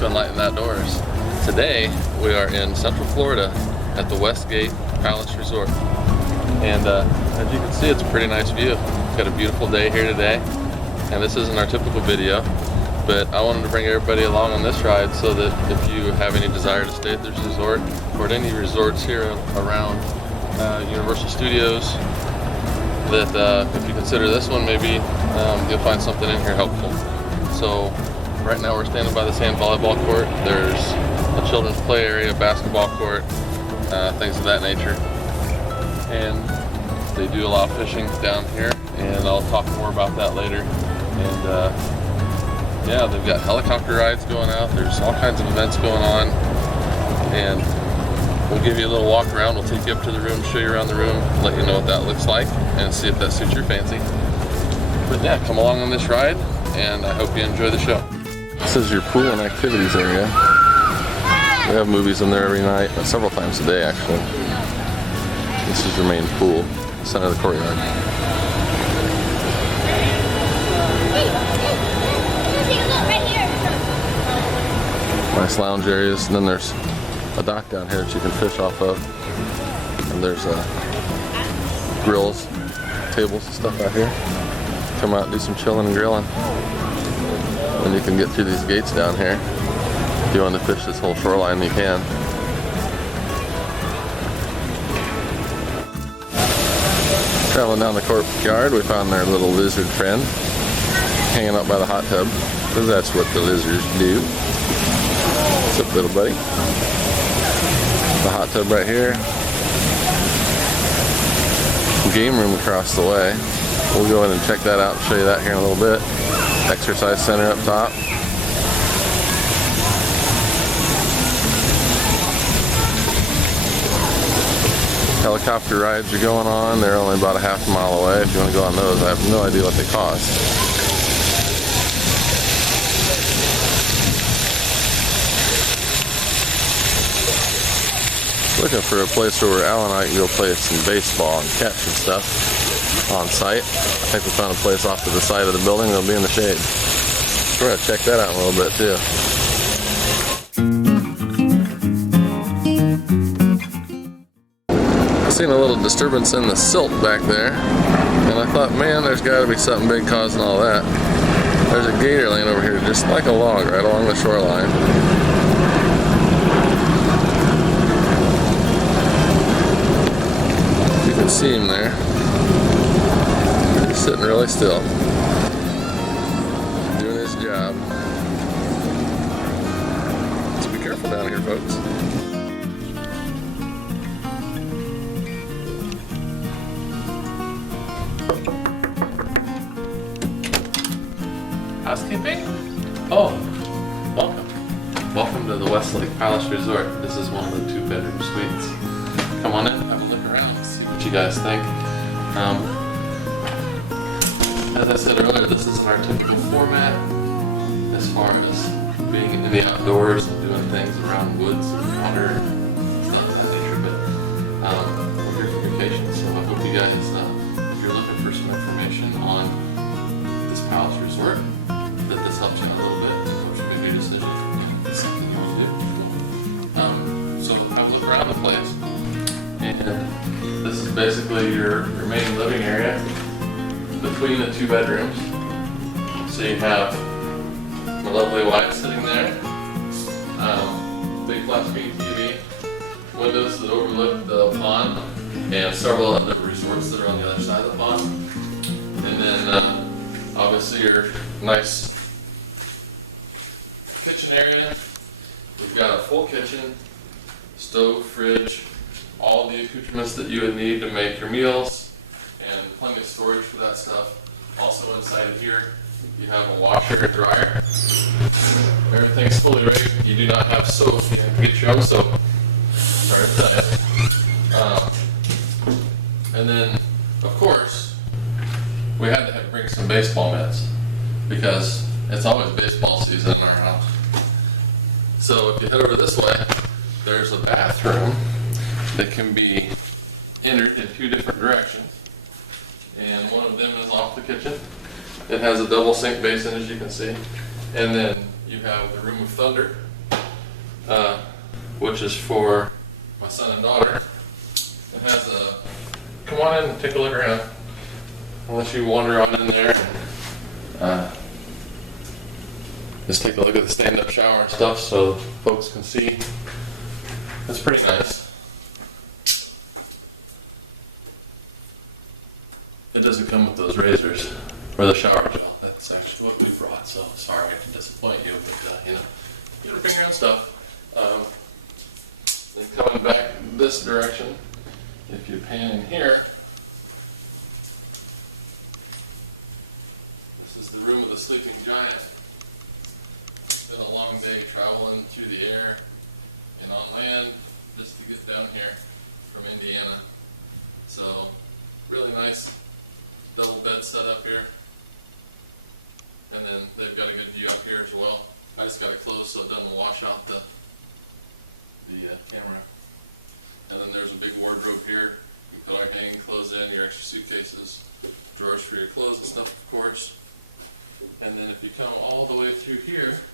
to Enlighten Outdoors. Today we are in Central Florida at the Westgate Palace Resort, and as you can see, it's a pretty nice view. We've got a beautiful day here today, and this isn't our typical video, but I wanted to bring everybody along on this ride so that if you have any desire to stay at this resort or at any resorts here around Universal Studios, that if you consider this one, maybe you'll find something in here helpful. So right now we're standing by the sand volleyball court. There's a children's play area, basketball court, things of that nature. And they do allow fishing down here, and I'll talk more about that later. And yeah, they've got helicopter rides going out. There's all kinds of events going on. And we'll give you a little walk around. We'll take you up to the room, show you around the room, let you know what that looks like, and see if that suits your fancy. But yeah, come along on this ride, and I hope you enjoy the show. This is your pool and activities area. We have movies in there every night, several times a day actually. This is your main pool, center of the courtyard. Nice lounge areas, and then there's a dock down here that you can fish off of, and there's grills, tables and stuff out here. Come out and do some chilling and grilling. And you can get through these gates down here. If you want to fish this whole shoreline, you can. Traveling down the courtyard, we found our little lizard friend hanging out by the hot tub, because that's what the lizards do. What's up, little buddy? The hot tub right here. Game room across the way. We'll go in and check that out and show you that here in a little bit. Exercise center up top. Helicopter rides are going on. They're only about a half a mile away. If you want to go on those, I have no idea what they cost. Looking for a place where Al and I can go play some baseball and catch and stuff on site. I think we found a place off to the side of the building. It'll be in the shade. We're going to check that out in a little bit too. I seen a little disturbance in the silt back there, and I thought, man, there's got to be something big causing all that. There's a gator laying over here just like a log right along the shoreline. You can see him there. He's sitting really still, doing his job. So be careful down here, folks. Housekeeping? Oh, welcome to the Westlake Palace Resort. This is one of the 2-bedroom suites. Come on in, have a look around, see what you guys think. As I said earlier, this isn't our typical format as far as being into the outdoors, stuff of that nature. You guys, if you're looking for some information on this Palace Resort, that this helps you out a little bit and helps you make your decision, and if it's something you want to do, cool. So have a look around the place. And this is basically your main living area between the 2 bedrooms. So you have my lovely wife sitting there, big flat screen TV, windows that overlook the pond, and several other resorts that are on the other side of the pond. And then obviously your nice kitchen area. You've got a full kitchen, stove, fridge, all the accoutrements that you would need to make your meals, and plenty of storage for that stuff. Also inside of here, you have a washer and dryer. Everything is fully ready. You do not have soap. You have to get your own soap. Start at that. And then, of course, we had to bring some baseball mitts because it's always baseball season in our house. So if you head over this way, there's a bathroom that can be entered in 2 different directions, and one of them is off the kitchen. It has a double sink basin, as you can see, and then you have the room of thunder, which is for my son and daughter. It has a, come on in and take a look around. Unless you wander on in there and just take a look at the stand-up shower and stuff so folks can see. It's pretty nice. It doesn't come with those razors or the shower gel. That's actually what we brought, so sorry I can disappoint you, but you know, you gotta bring your own stuff. Then coming back this direction, if you pan in here, this is the room of the sleeping giant. It's been a long day traveling through the air and on land just to get down here from Indiana. So really nice double bed set up here. And then they've got a good view up here as well. I just got it closed so it doesn't wash out the camera. And then there's a big wardrobe here. You can put all your hanging clothes in, your extra suitcases, drawers for your clothes and stuff, of course. And then if you come all the way through here,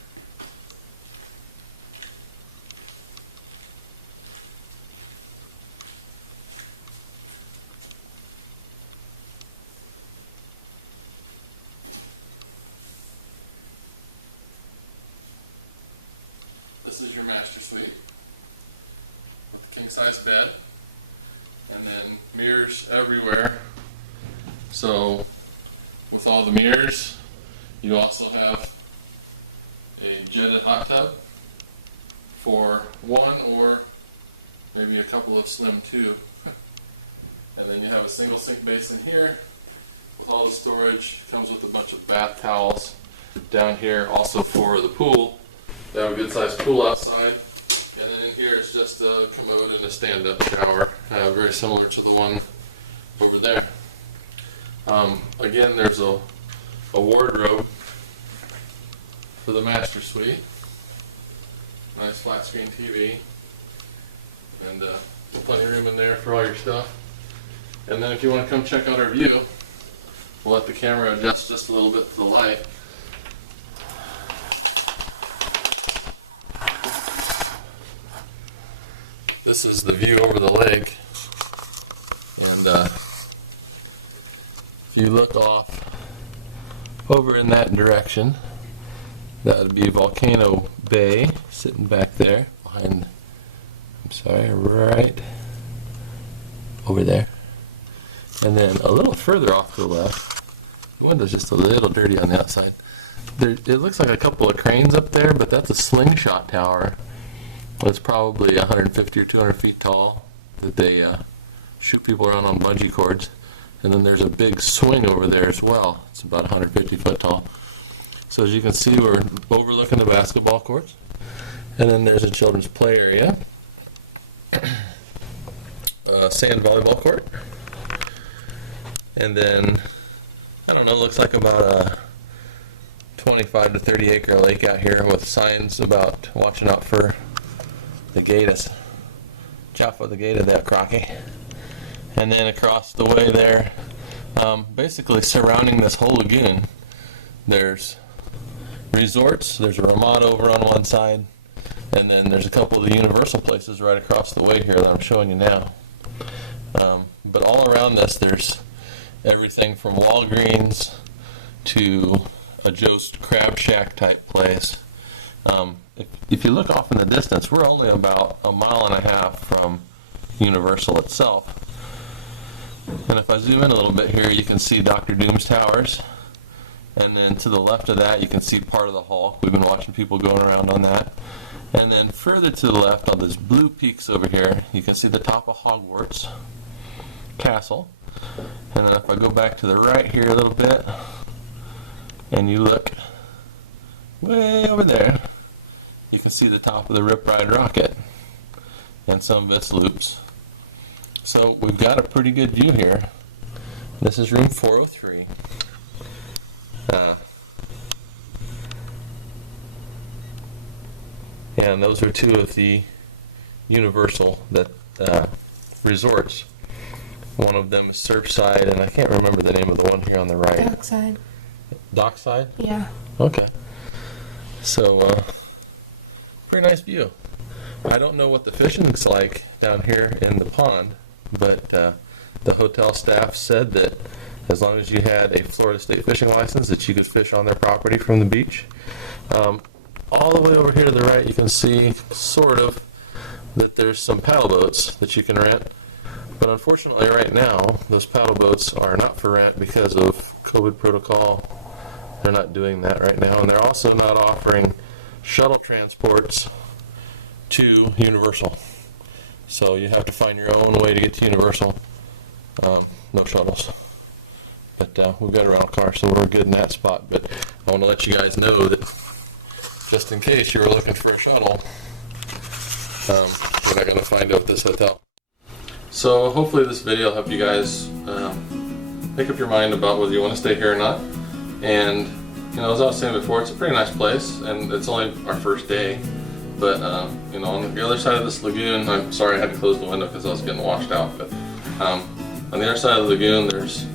this is your master suite with the king-size bed and then mirrors everywhere. So with all the mirrors, you also have a jetted hot tub for one or maybe a couple of slim two. And then you have a single sink basin here with all the storage. Comes with a bunch of bath towels down here also for the pool. They have a good sized pool outside, and then in here is just a commode and a stand-up shower, very similar to the one over there. Again, there's a wardrobe for the master suite. Nice flat screen TV, and plenty of room in there for all your stuff. And then if you want to come check out our view, we'll let the camera adjust just a little bit to the light. This is the view over the lake, and if you look off over in that direction, that would be Volcano Bay sitting back there behind, I'm sorry, right over there. And then a little further off to the left, the window's just a little dirty on the outside. It looks like a couple of cranes up there, but that's a slingshot tower. It's probably 150 or 200 feet tall that they shoot people around on bungee cords. And then there's a big swing over there as well. It's about 150 foot tall. So as you can see, we're overlooking the basketball courts. And then there's a children's play area, sand volleyball court. And then, I don't know, looks like about a 25 to 30 acre lake out here with signs about watching out for the gators. Watch out for the gator there, Crocky. And then across the way there, basically surrounding this whole lagoon, there's resorts. There's a Ramada over on one side, and then there's a couple of the Universal places right across the way here that I'm showing you now. But all around this, there's everything from Walgreens to a Joe's Crab Shack type place. If you look off in the distance, we're only about a mile and a half from Universal itself. And if I zoom in a little bit here, you can see Dr. Doom's Towers. And then to the left of that, you can see part of the Hulk. We've been watching people going around on that. And then further to the left on this blue peaks over here, you can see the top of Hogwarts Castle. And then if I go back to the right here a little bit, and you look way over there, you can see the top of the Rip Ride rocket and some of its loops. So we've got a pretty good view here. This is room 403. And those are two of the Universal resorts. One of them is Surfside, and I can't remember the name of the one here on the right. Dockside. Dockside? Yeah. Okay. So, pretty nice view. I don't know what the fishing's like down here in the pond, but the hotel staff said that as long as you had a Florida State fishing license, that you could fish on their property from the beach. All the way over here to the right, you can see sort of that there's some paddle boats that you can rent. But unfortunately right now, those paddle boats are not for rent because of COVID protocol. They're not doing that right now. And they're also not offering shuttle transports to Universal. So you have to find your own way to get to Universal. No shuttles. But we've got a rental car, so we're good in that spot. But I want to let you guys know that just in case you were looking for a shuttle, you're not going to find it at this hotel. So hopefully this video will help you guys make up your mind about whether you want to stay here or not. And you know, as I was saying before, it's a pretty nice place, and it's only our first day. But you know, on the other side of this lagoon, I'm sorry I had to close the window because I was getting washed out. But on the other side of the lagoon, there's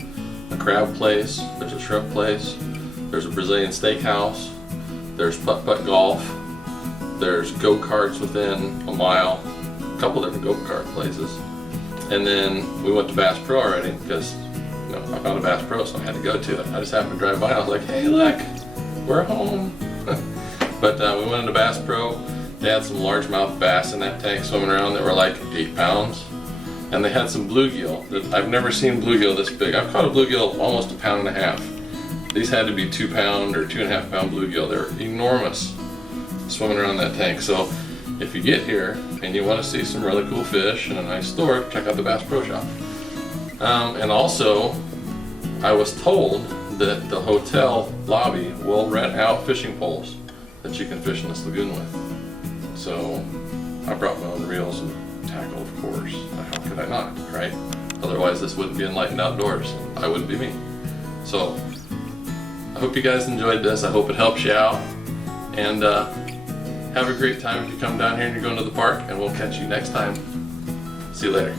a crab place, there's a shrimp place, there's a Brazilian steakhouse, there's putt-putt golf, there's go-karts within a mile, a couple different go-kart places. And then we went to Bass Pro already because, you know, I found a Bass Pro, so I had to go to it. I just happened to drive by and I was like, hey look, we're home. But we went into Bass Pro. They had some largemouth bass in that tank swimming around that were like 8 pounds. And they had some bluegill. I've never seen bluegill this big. I've caught a bluegill almost 1.5 pounds. These had to be 2 pound or 2.5 pound bluegill. They're enormous swimming around that tank. So if you get here and you want to see some really cool fish and a nice store, check out the Bass Pro Shop. And also, I was told that the hotel lobby will rent out fishing poles that you can fish in this lagoon with. So I brought my own reels and tackle, of course. How could I not, right? Otherwise this wouldn't be Enlightened Outdoors. I wouldn't be me. So I hope you guys enjoyed this. I hope it helps you out. And have a great time if you come down here and you're going to the park, and we'll catch you next time. See you later.